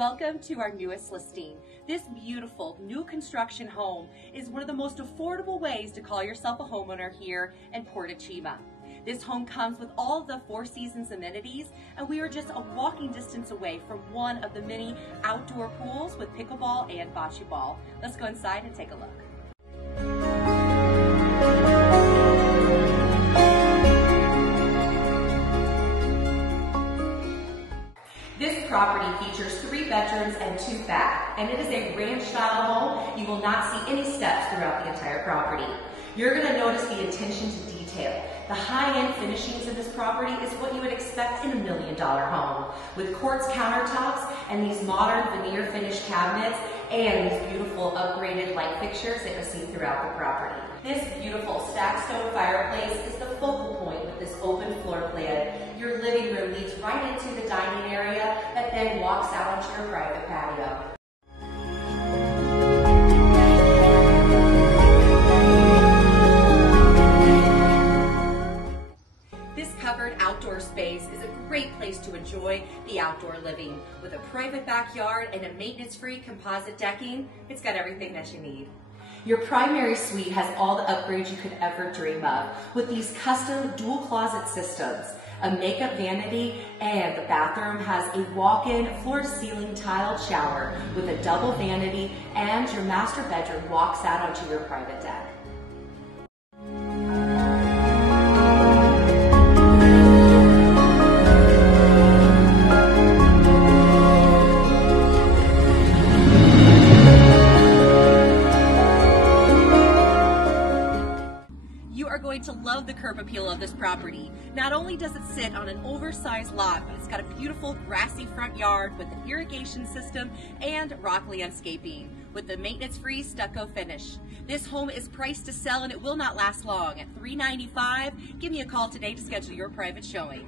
Welcome to our newest listing. This beautiful new construction home is one of the most affordable ways to call yourself a homeowner here in Porta Cima. This home comes with all of the Four Seasons amenities, and we are just a walking distance away from one of the many outdoor pools with pickleball and bocce ball. Let's go inside and take a look. This property features 3 bedrooms and 2 baths, and it is a ranch-style home. You will not see any steps throughout the entire property. You're going to notice the attention to detail. The high-end finishings of this property is what you would expect in a $1 million home, with quartz countertops and these modern veneer finished cabinets and these beautiful upgraded light fixtures that you'll see throughout the property. This beautiful stacked stone fireplace is the focal point with this open floor plan. Your living room leads right into the dining area that then walks out onto your private patio. This covered outdoor space is a great place to enjoy the outdoor living. With a private backyard and a maintenance-free composite decking, it's got everything that you need. Your primary suite has all the upgrades you could ever dream of, with these custom dual closet systems, a makeup vanity, and the bathroom has a walk-in floor-to-ceiling tiled shower with a double vanity, and your master bedroom walks out onto your private deck. Going to love the curb appeal of this property. Not only does it sit on an oversized lot, but it's got a beautiful grassy front yard with an irrigation system and rock landscaping with the maintenance-free stucco finish. This home is priced to sell and it will not last long at $395. Give me a call today to schedule your private showing.